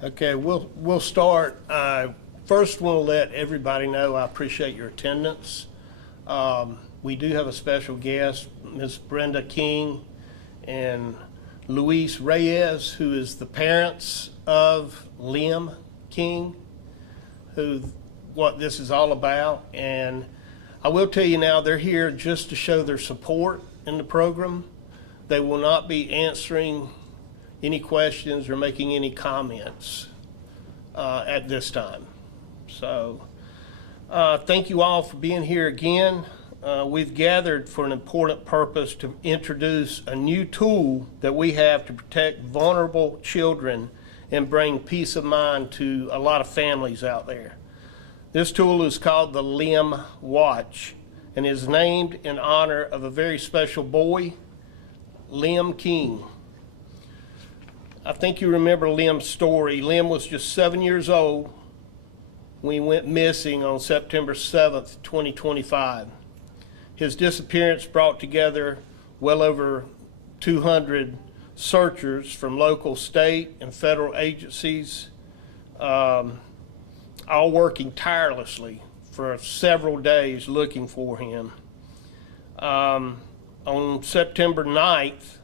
Okay, we'll start. First, we'll let everybody know I appreciate your attendance. We do have a special guest, Ms. Brenda King and Luis Reyes, who is the parents of L.I.A.M King, what this is all about. And I will tell you now, they're here just to show their support in the program. They will not be answering any questions or making any comments at this time. So thank you all for being here again. We've gathered for an important purpose to introduce a new tool that we have to protect vulnerable children and bring peace of mind to a lot of families out there. This tool is called the YouthWatch and is named in honor of a very special boy, L.I.A.M King. I think you remember L.I.A.M's story. L.I.A.M was just 7 years old when he went missing on September 7th, 2025. His disappearance brought together well over 200 searchers from local, state, and federal agencies, all working tirelessly for several days looking for him. On September 9th,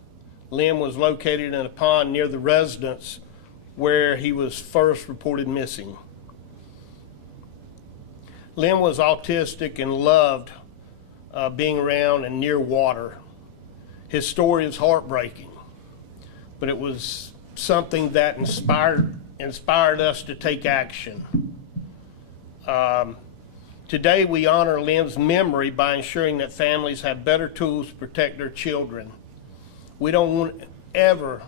L.I.A.M was located in a pond near the residence where he was first reported missing. L.I.A.M was autistic and loved being around and near water. His story is heartbreaking, but it was something that inspired us to take action. Today we honor L.I.A.M's memory by ensuring that families have better tools to protect their children. We don't want to ever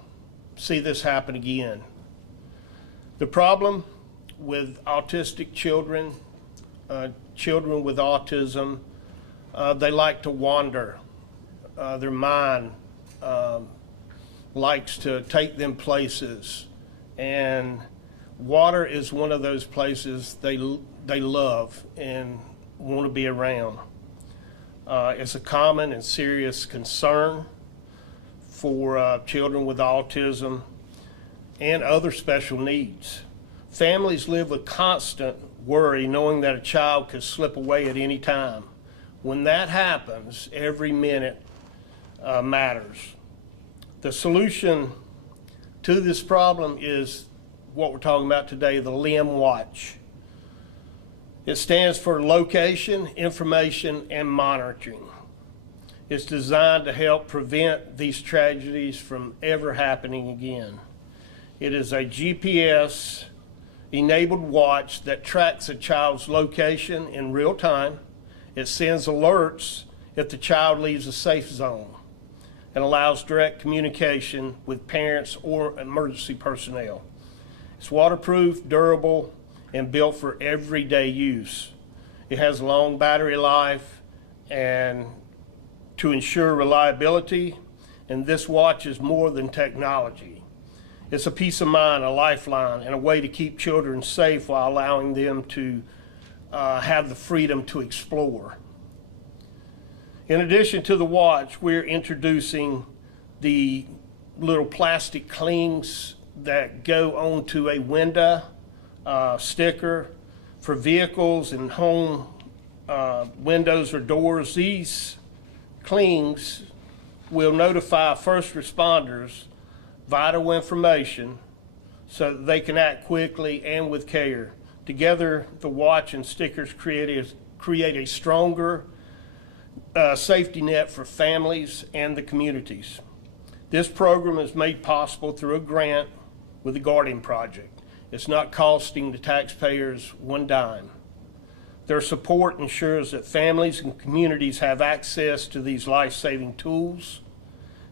see this happen again. The problem with autistic children, children with autism, they like to wander. Their mind likes to take them places, and water is one of those places they love and want to be around. It's a common and serious concern for children with autism and other special needs. Families live with constant worry knowing that a child could slip away at any time. When that happens, every minute matters. The solution to this problem is what we're talking about today, the YouthWatch. It stands for location, information, and monitoring. It's designed to help prevent these tragedies from ever happening again. It is a GPS-enabled watch that tracks a child's location in real time. It sends alerts if the child leaves a safe zone and allows direct communication with parents or emergency personnel. It's waterproof, durable, and built for everyday use. It has long battery life and to ensure reliability, and this watch is more than technology. It's a peace of mind, a lifeline, and a way to keep children safe while allowing them to have the freedom to explore. In addition to the watch, we're introducing the little plastic clings that go onto a window sticker for vehicles and home windows or doors. These clings will notify first responders vital information so that they can act quickly and with care. Together, the watch and stickers create a stronger safety net for families and the communities. This program is made possible through a grant with the Guardian Project. It's not costing the taxpayers one dime. Their support ensures that families and communities have access to these life-saving tools,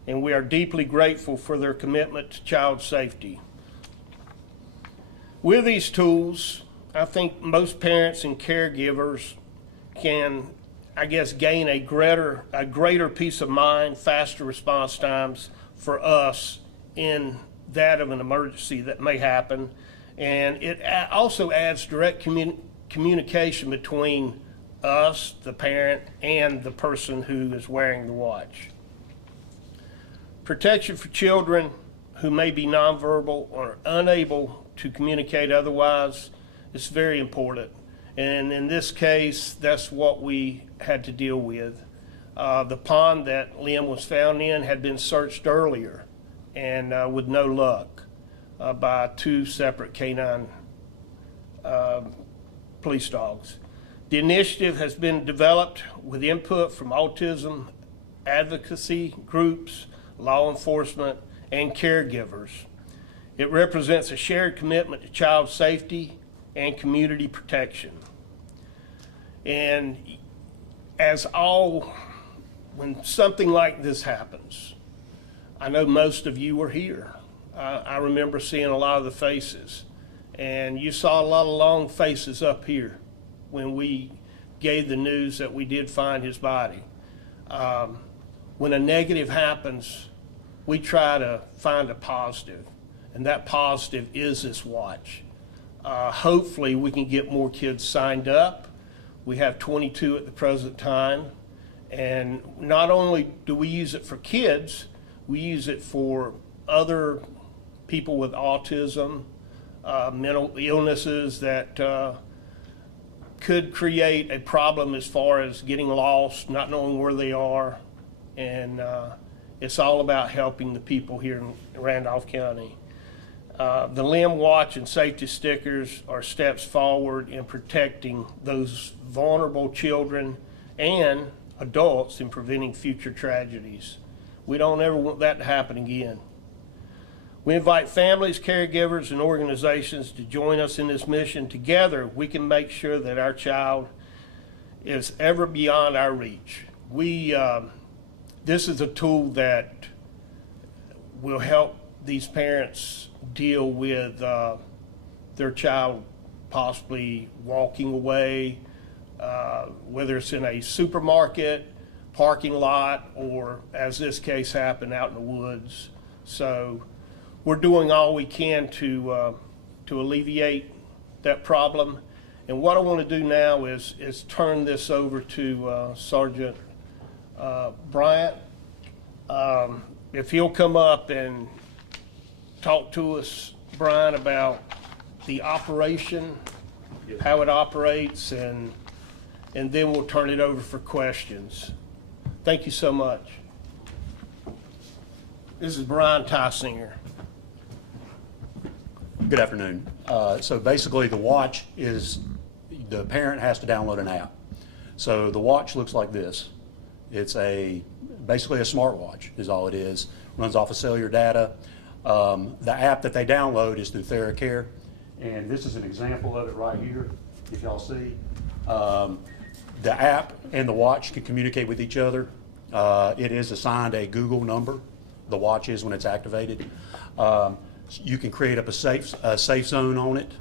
and we are deeply grateful for their commitment to child safety. With these tools, I think most parents and caregivers can, gain a greater peace of mind, faster response times for us in that of an emergency that may happen. And it also adds direct communication between us, the parent, and the person who is wearing the watch. Protection for children who may be nonverbal or unable to communicate otherwise, it's very important. And in this case, that's what we had to deal with. The pond that L.I.A.M was found in had been searched earlier, and with no luck, by 2 separate canine police dogs. The initiative has been developed with input from autism advocacy groups, law enforcement, and caregivers. It represents a shared commitment to child safety and community protection. And when something like this happens, I know most of you were here. I remember seeing a lot of the faces, and you saw a lot of long faces up here when we gave the news that we did find his body. When a negative happens, we try to find a positive, and that positive is this watch. Hopefully we can get more kids signed up. We have 22 at the present time, and not only do we use it for kids, we use it for other people with autism, mental illnesses that could create a problem as far as getting lost, not knowing where they are, and it's all about helping the people here in Randolph County. The L.I.A.M watch and safety stickers are steps forward in protecting those vulnerable children and adults in preventing future tragedies. We don't ever want that to happen again. We invite families, caregivers, and organizations to join us in this mission. Together, we can make sure that our child is ever beyond our reach. This is a tool that will help these parents deal with their child possibly walking away, whether it's in a supermarket, parking lot, or as this case happened, out in the woods. So we're doing all we can to alleviate that problem. And what I want to do now is turn this over to Sergeant Bryant. If he'll come up and talk to us, Brian, about the operation, how it operates, and then we'll turn it over for questions. Thank you so much. This is Brian Tysinger. Good afternoon. So basically the watch is, the parent has to download an app. So the watch looks like this. It's basically a smartwatch is all it is. Runs off of cellular data. The app that they download is through TheraCare. And this is an example of it right here, if y'all see. The app and the watch can communicate with each other. It is assigned a Google number, the watch is when it's activated. You can create up a safe zone on it.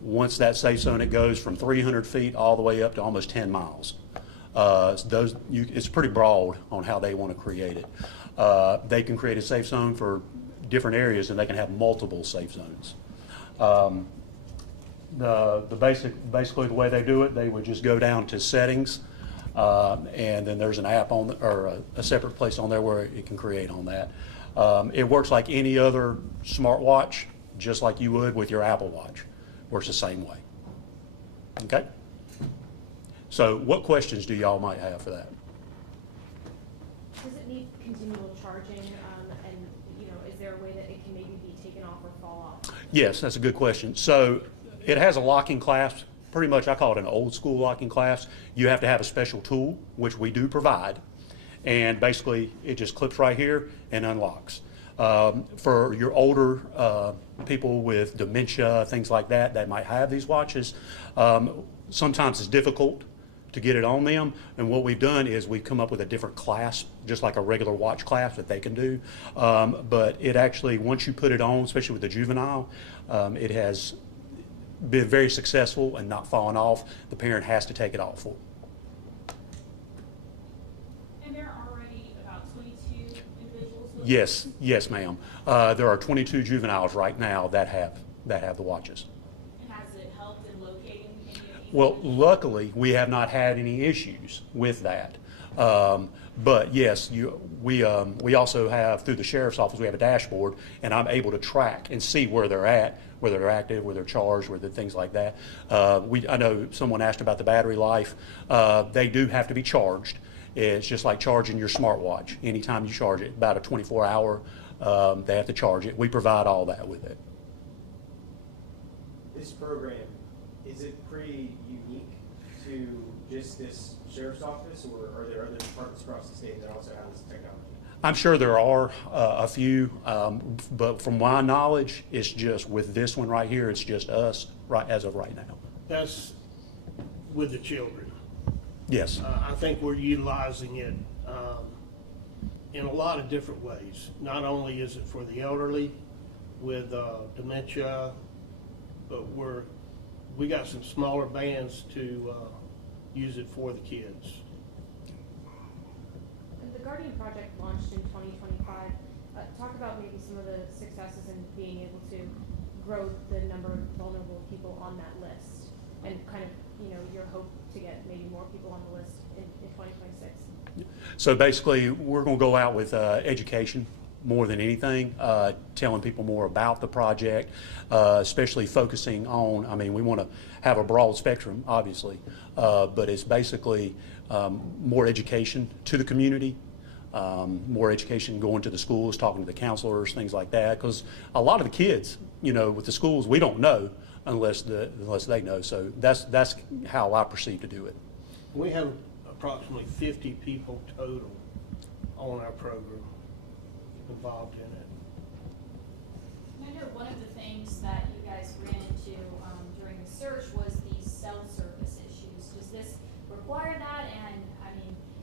Once that safe zone, it goes from 300 feet all the way up to almost 10 miles. It's pretty broad on how they want to create it. They can create a safe zone for different areas, and they can have multiple safe zones. Basically the way they do it, they would just go down to settings, and then there's an app on or a separate place on there where it can create on that. It works like any other smartwatch, just like you would with your Apple Watch. Works the same way. Okay? So what questions do y'all might have for that? Does it need continual charging, and is there a way that it can maybe be taken off or fall off? Yes, that's a good question. So it has a locking clasp. Pretty much, I call it an old school locking clasp. You have to have a special tool, which we do provide, and basically it just clips right here and unlocks. For your older people with dementia, things like that, that might have these watches, sometimes it's difficult to get it on them, and what we've done is we've come up with a different clasp, just like a regular watch clasp that they can do. But it actually, once you put it on, especially with the juvenile, it has been very successful and not falling off. The parent has to take it off for. And there are already about 22 individuals? Yes, ma'am. There are 22 juveniles right now that have the watches. And has it helped in locating any of these? Well, luckily, we have not had any issues with that. But yes, we also have, through the sheriff's office, we have a dashboard, and I'm able to track and see where they're at, whether they're active, whether they're charged, whether things like that. I know someone asked about the battery life. They do have to be charged. It's just like charging your smartwatch. Anytime you charge it, about a 24-hour, they have to charge it. We provide all that with it. This program, is it pretty unique to just this sheriff's office, or are there other departments across the state that also have this technology? I'm sure there are a few, but from my knowledge, it's just with this one right here, it's just us right as of right now. That's with the children. Yes. I think we're utilizing it in a lot of different ways. Not only is it for the elderly with dementia, but we got some smaller bands to use it for the kids. And the Guardian Project launched in 2025. Talk about maybe some of the successes in being able to grow the number of vulnerable people on that list, and kind of, your hope to get maybe more people on the list in 2026. So basically, we're going to go out with education more than anything, telling people more about the project, especially focusing on, we want to have a broad spectrum, obviously, but it's basically more education to the community, more education going to the schools, talking to the counselors, things like that, because a lot of the kids, with the schools, we don't know unless they know. So that's how I perceive to do it. We have approximately 50 people total on our program involved in it. I know one of the things that you guys ran into during the search was these cell service issues. Does this require that? And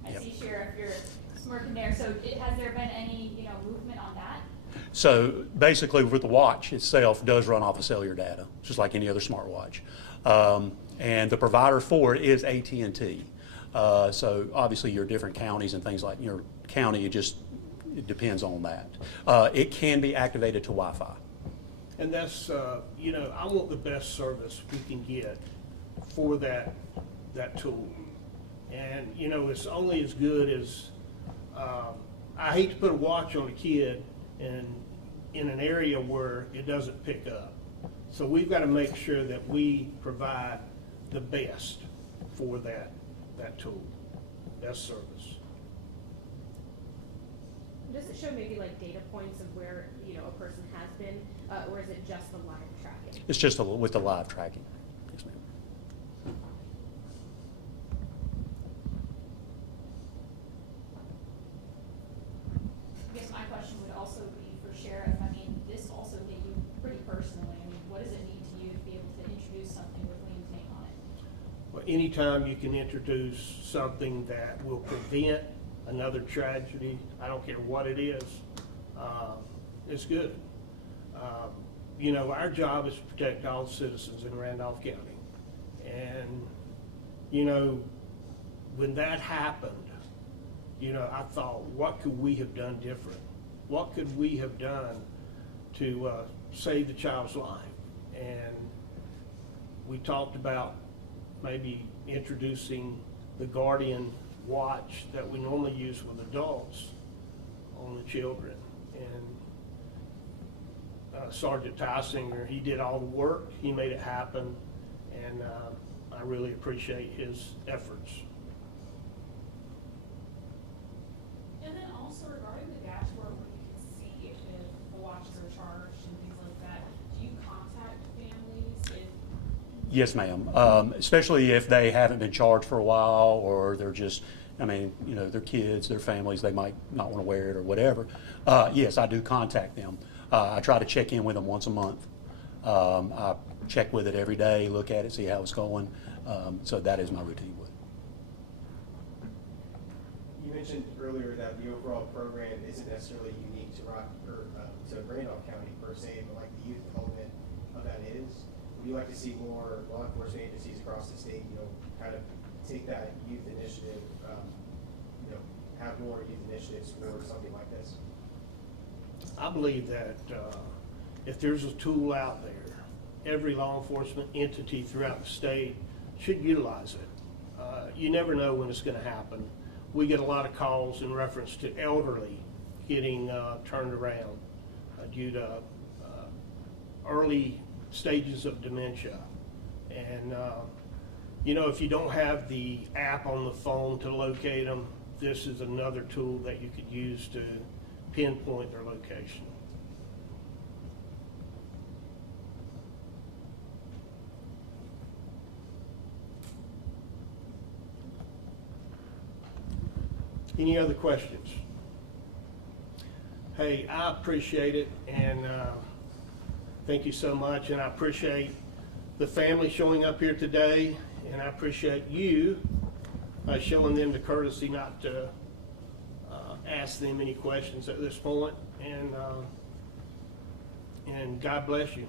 I Yep. see Sheriff, you're smirking there. So has there been any movement on that? So basically, with the watch itself, does run off of cellular data, just like any other smartwatch, and the provider for it is AT&T. So obviously, your different counties and things like your county, it depends on that. It can be activated to Wi-Fi. And that's, I want the best service we can get for that tool. And, it's only as good as, I hate to put a watch on a kid in an area where it doesn't pick up. So we've got to make sure that we provide the best for that tool, best service. Does it show maybe like data points of where, a person has been, or is it just the live tracking? It's just with the live tracking. Yes, ma'am. I guess my question would also be for Sheriff. This also hit you pretty personally. What does it mean to you to be able to introduce something with L.I.A.M's name on it? Well, anytime you can introduce something that will prevent another tragedy, I don't care what it is, it's good. Our job is to protect all citizens in Randolph County. And, when that happened, I thought, what could we have done different? What could we have done to save the child's life? And we talked about maybe introducing the Guardian watch that we normally use with adults on the children. And Sergeant Tysinger, he did all the work, he made it happen, and I really appreciate his efforts. And then also regarding the dashboard where you can see if the watches are charged and things like that, do you contact families if? Yes, ma'am. Especially if they haven't been charged for a while, or they're just, their kids, their families, they might not want to wear it or whatever. Yes, I do contact them. I try to check in with them once a month. I check with it every day, look at it, see how it's going. So that is my routine with it. You mentioned earlier that the overall program isn't necessarily unique to Randolph County per se, but like the youth element of that is. Would you like to see more law enforcement agencies across the state, kind of take that youth initiative, have more youth initiatives for something like this? I believe that if there's a tool out there, every law enforcement entity throughout the state should utilize it. You never know when it's going to happen. we get a lot of calls in reference to elderly getting turned around due to early stages of dementia. And you know, if you don't have the app on the phone to locate them, this is another tool that you could use to pinpoint their location. Any other questions? Hey, I appreciate it, and thank you so much, and I appreciate the family showing up here today, and I appreciate you showing them the courtesy not to ask them any questions at this point, and God bless you.